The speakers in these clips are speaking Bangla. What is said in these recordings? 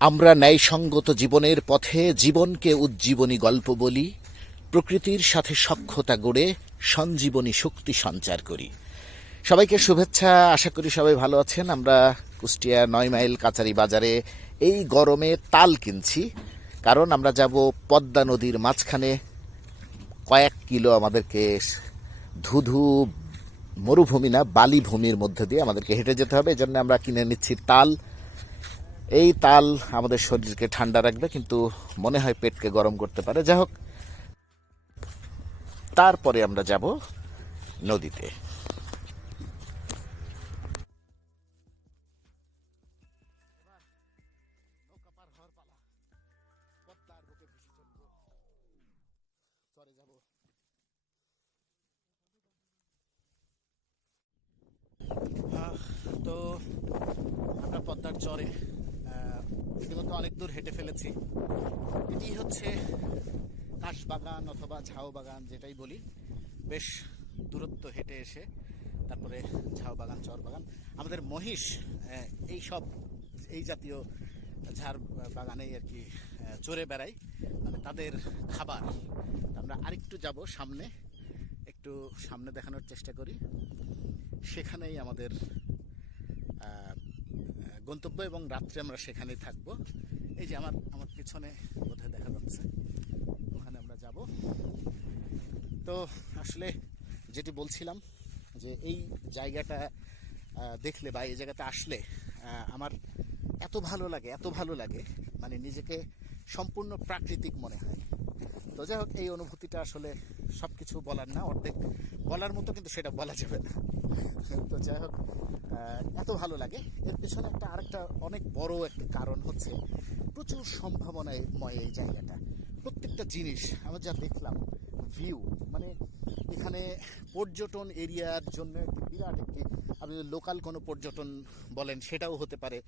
আমরা ন্যায়সঙ্গত জীবনের পথে জীবনকে উজ্জীবনী গল্প বলি, প্রকৃতির সাথে সখ্যতা গড়ে সঞ্জীবনী শক্তি সঞ্চার করি। সবাইকে শুভেচ্ছা, আশা করি সবাই ভালো আছেন। আমরা কুষ্টিয়া নয় মাইল কাচারি বাজারে এই গরমে তাল কিনছি, কারণ আমরা যাব পদ্মা নদীর মাঝখানে। কয়েক কিলো আমাদেরকে ধুধু মরুভূমি না বালি ভূমির মধ্যে দিয়ে আমাদেরকে হেঁটে যেতে হবে। এই জন্য আমরা কিনে নিচ্ছি তাল। এই তাল আমাদের শরীরকে ঠান্ডা রাখবে, কিন্তু মনে হয় পেটকে গরম করতে পারে। যাই হোক, তারপরে আমরা যাব নদীতে। তো আমরা পদ্মার চরে ইতিমধ্যে অনেক দূর হেঁটে ফেলেছি। এটি হচ্ছে কাশবাগান অথবা ঝাউ বাগান যেটাই বলি। বেশ দূরত্ব হেঁটে এসে তারপরে ঝাউ বাগান, চর বাগান। আমাদের মহিষ এই সব, এই জাতীয় ঝাড় বাগানেই আর কি চড়ে বেড়াই। মানে তাদের খাবার। আমরা আরেকটু যাব সামনে, একটু সামনে দেখানোর চেষ্টা করি। সেখানেই আমাদের গন্তব্য এবং রাত্রে আমরা সেখানেই থাকব। এই যে আমার আমার পিছনে বোধহয় দেখা যাচ্ছে। ওখানে আমরা যাব। তো আসলে যেটি বলছিলাম যে এই জায়গাটা দেখলে বা এই জায়গাতে আসলে আমার এত ভালো লাগে, এত ভালো লাগে মানে নিজেকে সম্পূর্ণ প্রাকৃতিক মনে হয়। তো যাই হোক, এই অনুভূতিটা আসলে সব কিছু বলার না, অর্ধেক বলার মতো কিন্তু সেটা বলা যাবে না। তো যাই হোক এত ভালো লাগে। এর পিছনে একটা আরেকটা অনেক বড় একটা কারণ হচ্ছে প্রচুর সম্ভাবনাময় এই জায়গাটা। প্রত্যেকটা জিনিস, আমরা যা দেখলাম ভিউ মানে এখানে পর্যটন এরিয়ার জন্য একটি বিরাট একটি, আপনি লোকাল কোনো পর্যটন বলেন, সেটাও হতে পারে।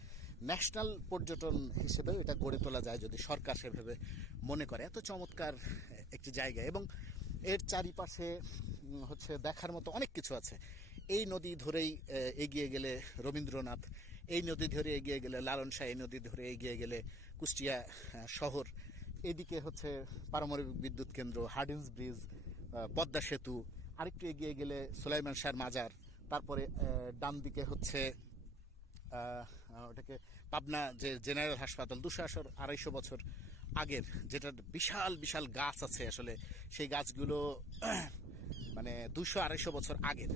ন্যাশনাল পর্যটন হিসেবেও এটা গড়ে তোলা যায় যদি সরকার সেভাবে মনে করে। এত চমৎকার একটি জায়গা এবং এর চারিপাশে হচ্ছে দেখার মতো অনেক কিছু আছে। এই নদী ধরেই এগিয়ে গেলে রবীন্দ্রনাথ, এই নদী ধরে এগিয়ে গেলে লালন শাহ, এই নদী ধরে এগিয়ে গেলে কুষ্টিয়া শহর। এদিকে হচ্ছে পারমাণবিক বিদ্যুৎ কেন্দ্র হার্ডিন্স ব্রিজ পদ্মা সেতু, আরেকটু এগিয়ে গেলে সুলাইমান শাহর মাজার, তারপরে ডান দিকে হচ্ছে ওটাকে পাবনা যে জেনারেল হাসপাতাল, দুশো আসর, আড়াইশো বছর আগের যেটা বিশাল বিশাল গাছ আছে আসলে। সেই গাছগুলো মানে দুশো আড়াইশো বছর আগের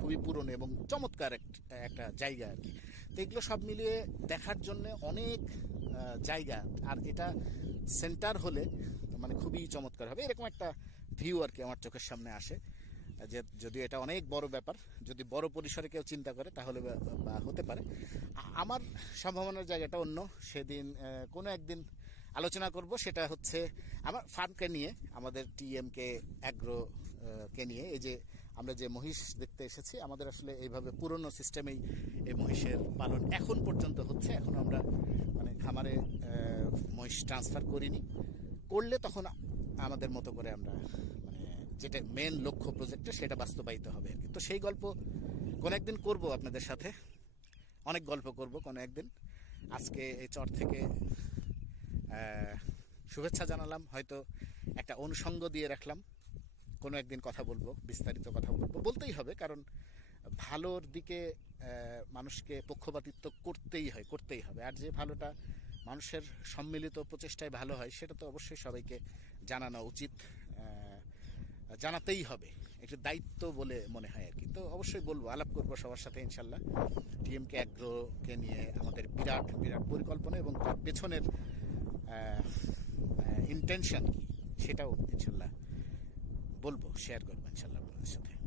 খুবই পুরনো এবং চমৎকার এক- একটা জায়গা আর কি। তো এগুলো সব মিলিয়ে দেখার জন্য অনেক জায়গা। আর এটা সেন্টার হলে মানে খুবই চমৎকার হবে। এরকম একটা ভিউ আর কি আমার চোখের সামনে আসে। যে যদি এটা অনেক বড় ব্যাপার, যদি বড় পরিসরে কেউ চিন্তা করে তাহলে হতে পারে। আমার সম্ভাবনার জায়গাটা অন্য। সেদিন কোনো একদিন আলোচনা করব। সেটা হচ্ছে আমার ফার্মকে নিয়ে আমাদের টিএমকে অ্যাগ্রো কে নিয়ে, এই যে আমরা যে মহিষ দেখতে এসেছি, আমাদের আসলে এইভাবে পুরনো সিস্টেমেই এই মহিষের পালন এখন পর্যন্ত হচ্ছে। এখন আমরা মানে খামারে মহিষ ট্রান্সফার করিনি। করলে তখন আমাদের মতো করে আমরা মানে যেটা মেন লক্ষ্য প্রজেক্টে সেটা বাস্তবায়িত হবে আর কি। তো সেই গল্প কোনো একদিন করব আপনাদের সাথে। অনেক গল্প করব কোনো একদিন। আজকে এই চর থেকে শুভেচ্ছা জানালাম। হয়তো একটা অনুষঙ্গ দিয়ে রাখলাম। কোনো একদিন কথা বলব, বিস্তারিত কথা বলব, বলতেই হবে, কারণ ভালোর দিকে মানুষকে পক্ষপাতিত্ব করতেই হয়, করতেই হবে। আর যে ভালোটা মানুষের সম্মিলিত প্রচেষ্টায় ভালো হয়, সেটা তো অবশ্যই সবাইকে জানানো উচিত জানাতেই হবে। একটু দায়িত্ব বলে মনে হয় আর কি। তো অবশ্যই বলব, আলাপ করব সবার সাথে, ইনশাল্লাহ। টিএমকে অ্যাগ্রোকে নিয়ে আমাদের বিরাট বিরাট পরিকল্পনা এবং তার পেছনের ইন্টেনশন কি, সেটাও ইনশাল্লাহ বলব শেয়ার করব ইনশাল্লাহ আপনাদের সাথে।